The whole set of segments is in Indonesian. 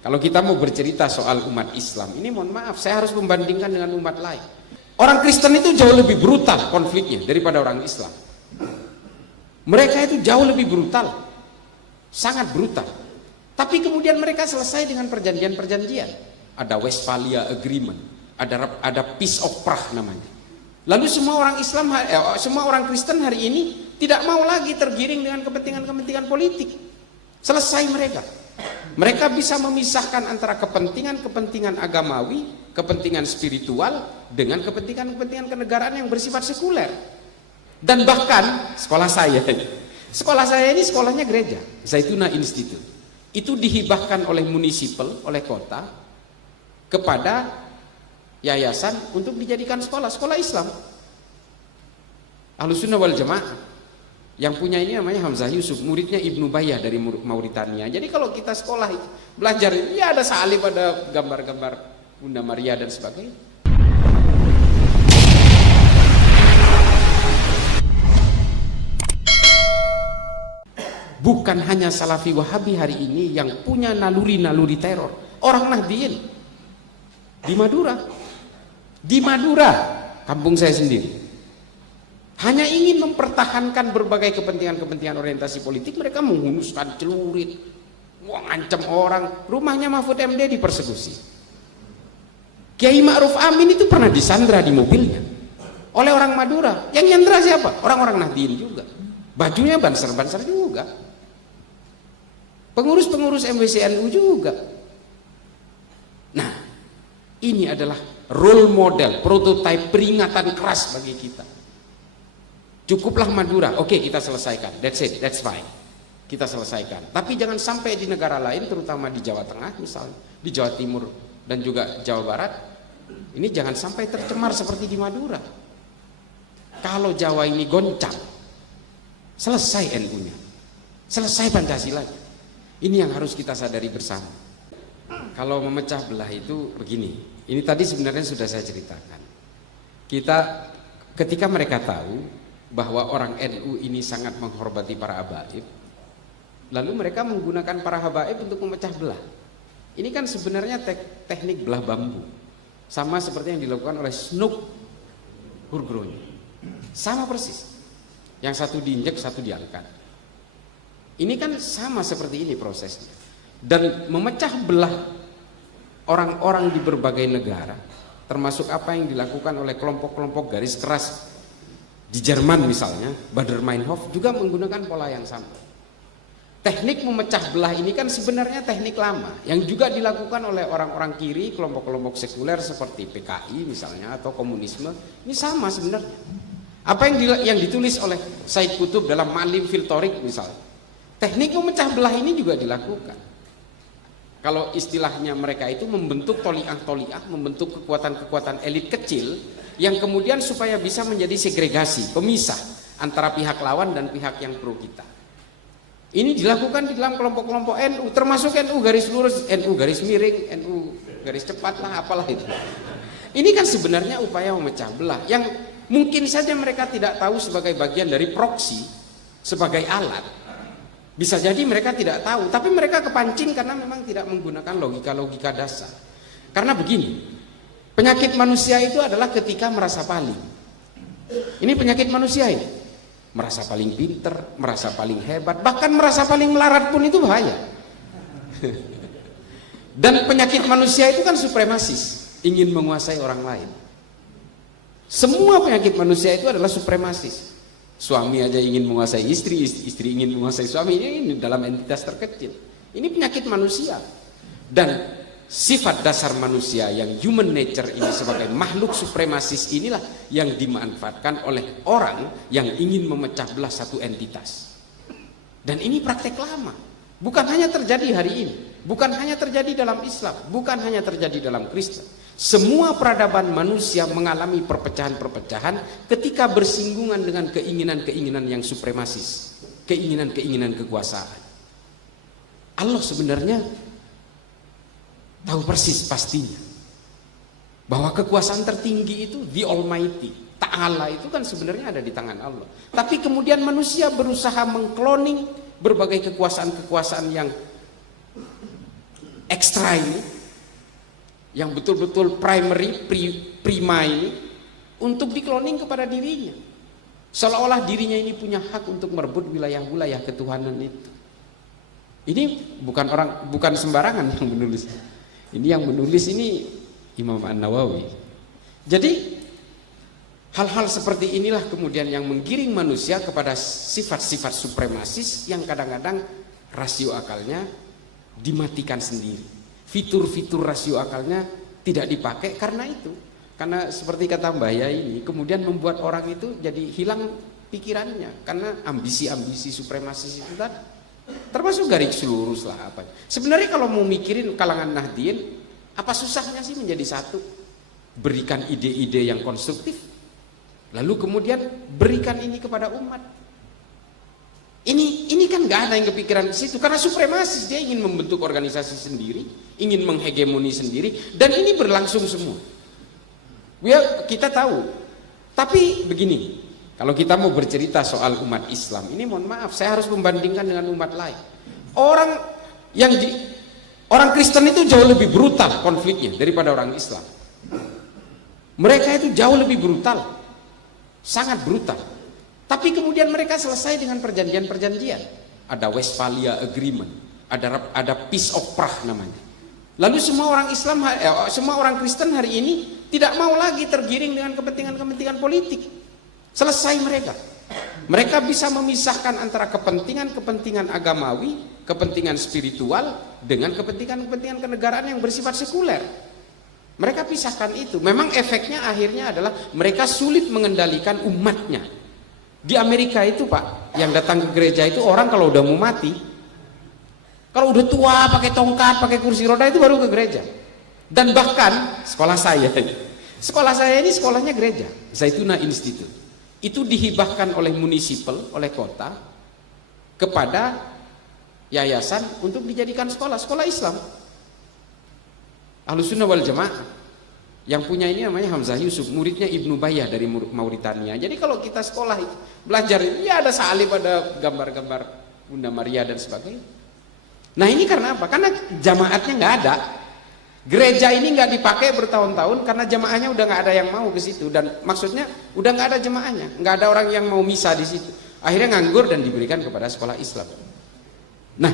Kalau kita mau bercerita soal umat Islam, ini mohon maaf, saya harus membandingkan dengan umat lain. Orang Kristen itu jauh lebih brutal konfliknya daripada orang Islam. Mereka itu jauh lebih brutal, sangat brutal. Tapi kemudian mereka selesai dengan perjanjian-perjanjian. Ada Westphalia Agreement, ada Peace of Prague namanya. Lalu semua orang Islam, semua orang Kristen hari ini tidak mau lagi tergiring dengan kepentingan-kepentingan politik. Selesai mereka. Mereka bisa memisahkan antara kepentingan-kepentingan agamawi, kepentingan spiritual dengan kepentingan-kepentingan kenegaraan yang bersifat sekuler. Dan bahkan sekolah saya ini sekolahnya gereja, Zaituna Institute. Itu dihibahkan oleh munisipal, oleh kota kepada yayasan untuk dijadikan sekolah Islam. Ahlussunnah wal Jamaah. Yang punya ini namanya Hamzah Yusuf, muridnya Ibnu Bayyah dari Mauritania. Jadi kalau kita sekolah belajar, ya ada salib, ada gambar-gambar Bunda Maria dan sebagainya. Bukan hanya Salafi Wahabi hari ini yang punya naluri-naluri teror. Orang Nahdliyin di Madura, kampung saya sendiri, hanya ingin mempertahankan berbagai kepentingan-kepentingan orientasi politik. Mereka menghunuskan celurit, ngancam orang. Rumahnya Mahfud MD dipersekusi. Kiai Ma'ruf Amin itu pernah disandra di mobilnya oleh orang Madura. Yang nyandra siapa? Orang-orang Nahdliyin juga. Bajunya banser-banser juga. Pengurus-pengurus MWCNU juga. Nah, ini adalah role model, prototipe peringatan keras bagi kita. Cukuplah Madura, oke, kita selesaikan, that's it, that's fine, kita selesaikan. Tapi jangan sampai di negara lain, terutama di Jawa Tengah misalnya, di Jawa Timur dan juga Jawa Barat, ini jangan sampai tercemar seperti di Madura. Kalau Jawa ini goncang, selesai NU-nya, selesai Pancasilanya. Ini yang harus kita sadari bersama. Kalau memecah belah itu begini, ini tadi sebenarnya sudah saya ceritakan. Ketika mereka tahu bahwa orang NU ini sangat menghormati para habaib, lalu mereka menggunakan para habaib untuk memecah belah. Ini kan sebenarnya teknik belah bambu, sama seperti yang dilakukan oleh Snoek Hurgroen, sama persis. Yang satu diinjek, satu diangkat. Ini kan sama seperti ini prosesnya. Dan memecah belah orang-orang di berbagai negara, termasuk apa yang dilakukan oleh kelompok-kelompok garis keras di Jerman misalnya, Baader-Meinhof juga menggunakan pola yang sama. Teknik memecah belah ini kan sebenarnya teknik lama yang juga dilakukan oleh orang-orang kiri, kelompok-kelompok sekuler seperti PKI misalnya atau komunisme. Ini sama sebenarnya. Apa yang ditulis oleh Said Qutb dalam Ma'lim fil Thoriq misalnya. Teknik memecah belah ini juga dilakukan. Kalau istilahnya mereka itu membentuk toliah-toliah, membentuk kekuatan-kekuatan elit kecil yang kemudian supaya bisa menjadi segregasi, pemisah antara pihak lawan dan pihak yang pro kita. Ini dilakukan di dalam kelompok-kelompok NU, termasuk NU garis lurus, NU garis miring, NU garis cepat lah, apalah itu. Ini kan sebenarnya upaya memecah belah yang mungkin saja mereka tidak tahu sebagai bagian dari proksi, sebagai alat. Bisa jadi mereka tidak tahu, tapi mereka kepancing karena memang tidak menggunakan logika-logika dasar. Karena begini, penyakit manusia itu adalah ketika merasa paling. Ini penyakit manusia ini. Merasa paling pinter, merasa paling hebat, bahkan merasa paling melarat pun itu bahaya. Dan penyakit manusia itu kan supremasis, ingin menguasai orang lain. Semua penyakit manusia itu adalah supremasis. Suami aja ingin menguasai istri, istri ingin menguasai suami, ini dalam entitas terkecil. Ini penyakit manusia. Dan sifat dasar manusia yang human nature ini sebagai makhluk supremasis inilah yang dimanfaatkan oleh orang yang ingin memecah belah satu entitas. Dan ini praktek lama. Bukan hanya terjadi hari ini, bukan hanya terjadi dalam Islam, bukan hanya terjadi dalam Kristen. Semua peradaban manusia mengalami perpecahan-perpecahan ketika bersinggungan dengan keinginan-keinginan yang supremasis, keinginan-keinginan kekuasaan. Allah sebenarnya tahu persis pastinya bahwa kekuasaan tertinggi itu the Almighty, Ta'ala itu kan sebenarnya ada di tangan Allah. Tapi kemudian manusia berusaha mengkloning berbagai kekuasaan-kekuasaan yang ekstra ini, yang betul-betul primary, prima ini, untuk dikloning kepada dirinya, seolah-olah dirinya ini punya hak untuk merebut wilayah-wilayah ketuhanan itu. Ini bukan sembarangan yang menulis. Ini yang menulis ini Imam An-Nawawi. Jadi hal-hal seperti inilah kemudian yang menggiring manusia kepada sifat-sifat supremasis yang kadang-kadang rasio akalnya dimatikan sendiri. Fitur-fitur rasio akalnya tidak dipakai karena itu. Karena seperti kata Mbah Yai ini kemudian membuat orang itu jadi hilang pikirannya karena ambisi-ambisi supremasis itu tadi. Termasuk garis lurus lah apa. Sebenarnya kalau mau mikirin kalangan Nahdien, apa susahnya sih menjadi satu? Berikan ide-ide yang konstruktif, lalu kemudian berikan ini kepada umat. Ini kan nggak ada yang kepikiran di situ karena supremasis, dia ingin membentuk organisasi sendiri, ingin menghegemoni sendiri, dan ini berlangsung semua. Kita tahu, tapi begini. Kalau kita mau bercerita soal umat Islam, ini mohon maaf, saya harus membandingkan dengan umat lain. Orang Kristen itu jauh lebih brutal konfliknya daripada orang Islam. Mereka itu jauh lebih brutal, sangat brutal. Tapi kemudian mereka selesai dengan perjanjian-perjanjian. Ada Westphalia Agreement, ada Peace of Prague namanya. Lalu semua orang Kristen hari ini tidak mau lagi tergiring dengan kepentingan-kepentingan politik. Selesai mereka. Mereka bisa memisahkan antara kepentingan-kepentingan agamawi, kepentingan spiritual dengan kepentingan-kepentingan kenegaraan yang bersifat sekuler. Mereka pisahkan itu. Memang efeknya akhirnya adalah mereka sulit mengendalikan umatnya. Di Amerika itu Pak, yang datang ke gereja itu orang kalau udah mau mati, kalau udah tua pakai tongkat, pakai kursi roda itu baru ke gereja. Dan bahkan sekolah saya ini sekolahnya gereja, Zaituna Institute. Itu dihibahkan oleh munisipal, oleh kota kepada yayasan untuk dijadikan sekolah Islam. Ahlussunnah wal Jamaah. Yang punya ini namanya Hamzah Yusuf, muridnya Ibnu Bayyah dari Mauritania. Jadi kalau kita sekolah belajar ya ada salib, ada gambar-gambar Bunda Maria dan sebagainya. Nah ini karena apa? Karena jamaatnya nggak ada. Gereja ini nggak dipakai bertahun-tahun karena jamaahnya udah nggak ada yang mau ke situ, dan maksudnya udah nggak ada jamaahnya, nggak ada orang yang mau misa di situ. Akhirnya nganggur dan diberikan kepada sekolah Islam. Nah,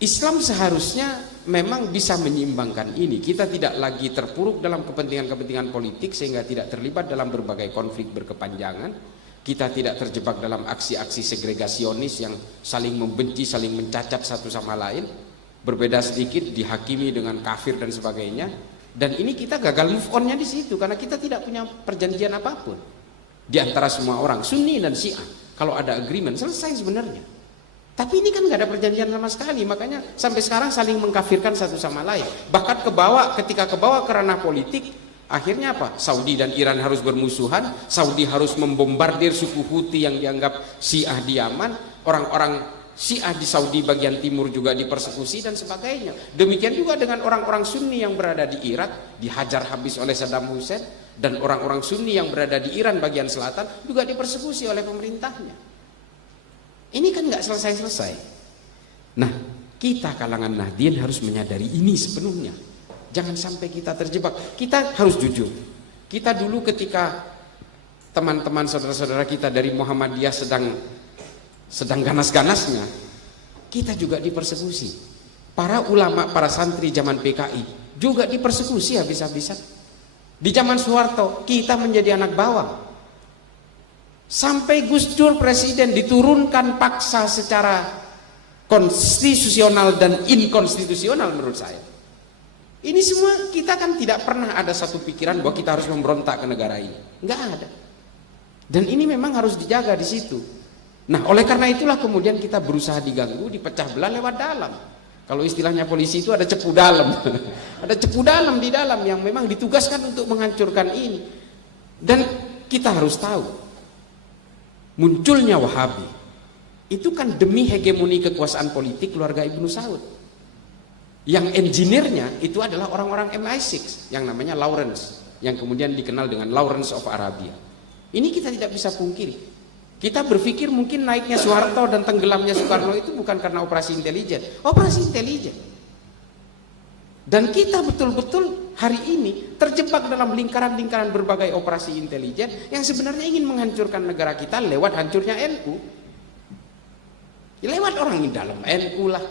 Islam seharusnya memang bisa menyeimbangkan ini. Kita tidak lagi terpuruk dalam kepentingan-kepentingan politik sehingga tidak terlibat dalam berbagai konflik berkepanjangan. Kita tidak terjebak dalam aksi-aksi segregasionis yang saling membenci, saling mencacat satu sama lain. Berbeda sedikit dihakimi dengan kafir dan sebagainya, dan ini kita gagal move onnya di situ karena kita tidak punya perjanjian apapun di antara semua orang Sunni dan Syiah. Kalau ada agreement selesai sebenarnya, tapi ini kan nggak ada perjanjian sama sekali, makanya sampai sekarang saling mengkafirkan satu sama lain. Bahkan ketika kebawa ke ranah politik, akhirnya apa? Saudi dan Iran harus bermusuhan, Saudi harus membombardir suku Houthi yang dianggap Syiah di Yaman, orang-orang Syiah di Saudi bagian timur juga dipersekusi dan sebagainya. Demikian juga dengan orang-orang Sunni yang berada di Irak dihajar habis oleh Saddam Hussein, dan orang-orang Sunni yang berada di Iran bagian selatan juga dipersekusi oleh pemerintahnya. Ini kan nggak selesai-selesai. Nah, kita kalangan Nahdien harus menyadari ini sepenuhnya. Jangan sampai kita terjebak. Kita harus jujur. Kita dulu ketika teman-teman saudara-saudara kita dari Muhammadiyah sedang ganas-ganasnya, kita juga dipersekusi. Para ulama, para santri zaman PKI juga dipersekusi habis-habisan. Di zaman Soeharto kita menjadi anak bawang. Sampai Gus Dur presiden diturunkan paksa secara konstitusional dan inkonstitusional menurut saya. Ini semua kita kan tidak pernah ada satu pikiran bahwa kita harus memberontak ke negara ini. Enggak ada. Dan ini memang harus dijaga di situ. Nah, oleh karena itulah kemudian kita berusaha diganggu, dipecah belah lewat dalam. Kalau istilahnya polisi itu ada cepu dalam. Ada cepu dalam di dalam yang memang ditugaskan untuk menghancurkan ini. Dan kita harus tahu, munculnya Wahabi itu kan demi hegemoni kekuasaan politik keluarga Ibnu Saud. Yang engineer-nya itu adalah orang-orang MI6 yang namanya Lawrence, yang kemudian dikenal dengan Lawrence of Arabia. Ini kita tidak bisa pungkiri. Kita berpikir mungkin naiknya Soeharto dan tenggelamnya Soekarno itu bukan karena operasi intelijen. Operasi intelijen. Dan kita betul-betul hari ini terjebak dalam lingkaran-lingkaran berbagai operasi intelijen yang sebenarnya ingin menghancurkan negara kita lewat hancurnya NU. Ya, lewat orang di dalam NU lah.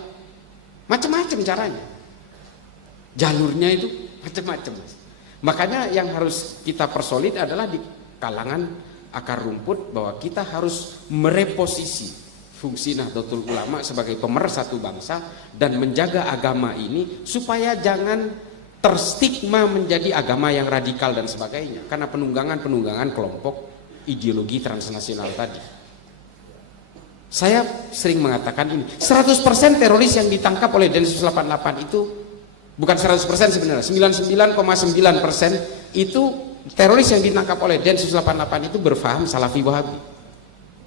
Macam-macam caranya. Jalurnya itu macam-macam. Makanya yang harus kita persolid adalah di kalangan akar rumput, bahwa kita harus mereposisi fungsi Nahdlatul Ulama sebagai pemersatu bangsa dan menjaga agama ini supaya jangan terstigma menjadi agama yang radikal dan sebagainya karena penunggangan kelompok ideologi transnasional tadi. Saya sering mengatakan ini, 100% teroris yang ditangkap oleh Densus 88 itu bukan 100% sebenarnya, 99,9% itu teroris yang ditangkap oleh Densus 88 itu berfaham Salafi Wahabi.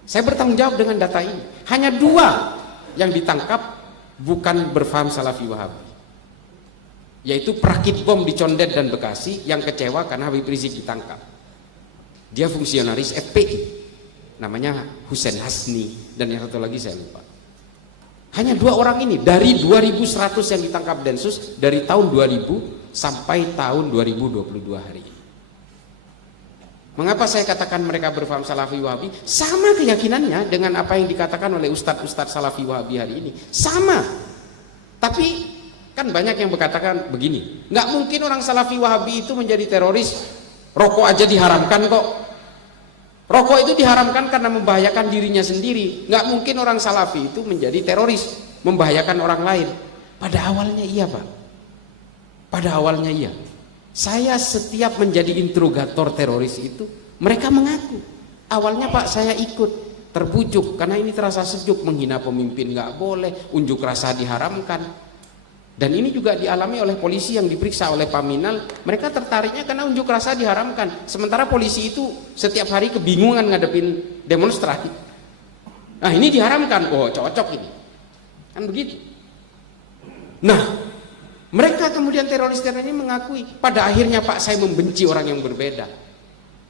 Saya bertanggung jawab dengan data ini. Hanya 2 yang ditangkap bukan berfaham Salafi Wahabi, yaitu perakit bom di Condet dan Bekasi yang kecewa karena Habib Rizik ditangkap. Dia fungsionaris FPI, namanya Husain Hasni, dan yang satu lagi saya lupa. Hanya 2 orang ini dari 2.100 yang ditangkap Densus dari tahun 2000 sampai tahun 2022 hari ini. Mengapa saya katakan mereka berfaham Salafi Wahabi? Sama keyakinannya dengan apa yang dikatakan oleh ustadz-ustadz Salafi Wahabi hari ini. Sama. Tapi kan banyak yang berkatakan begini, nggak mungkin orang Salafi Wahabi itu menjadi teroris, rokok aja diharamkan kok. Rokok itu diharamkan karena membahayakan dirinya sendiri. Nggak mungkin orang Salafi itu menjadi teroris, membahayakan orang lain. Pada awalnya iya, Pak. Pada awalnya iya. Saya setiap menjadi interrogator teroris itu, mereka mengaku. Awalnya Pak saya ikut, terbujuk karena ini terasa sejuk, menghina pemimpin nggak boleh, unjuk rasa diharamkan. Dan ini juga dialami oleh polisi yang diperiksa oleh Paminal. Mereka tertariknya karena unjuk rasa diharamkan. Sementara polisi itu setiap hari kebingungan ngadepin demonstran. Nah ini diharamkan, oh cocok ini. Kan begitu. Nah, mereka kemudian teroris-teroris ini mengakui, pada akhirnya Pak saya membenci orang yang berbeda.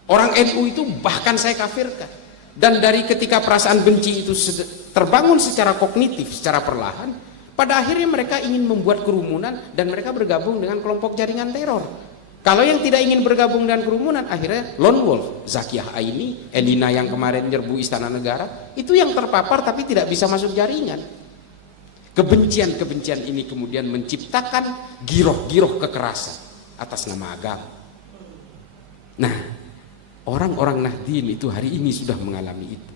Orang NU itu bahkan saya kafirkan. Dan dari ketika perasaan benci itu terbangun secara kognitif, secara perlahan, pada akhirnya mereka ingin membuat kerumunan dan mereka bergabung dengan kelompok jaringan teror. Kalau yang tidak ingin bergabung dengan kerumunan, akhirnya lone wolf, Zakiyah Aini, Elina yang kemarin nyerbu Istana Negara, itu yang terpapar tapi tidak bisa masuk jaringan. Kebencian-kebencian ini kemudian menciptakan giroh-giroh kekerasan atas nama agama. Nah, orang-orang Nahdien itu hari ini sudah mengalami itu.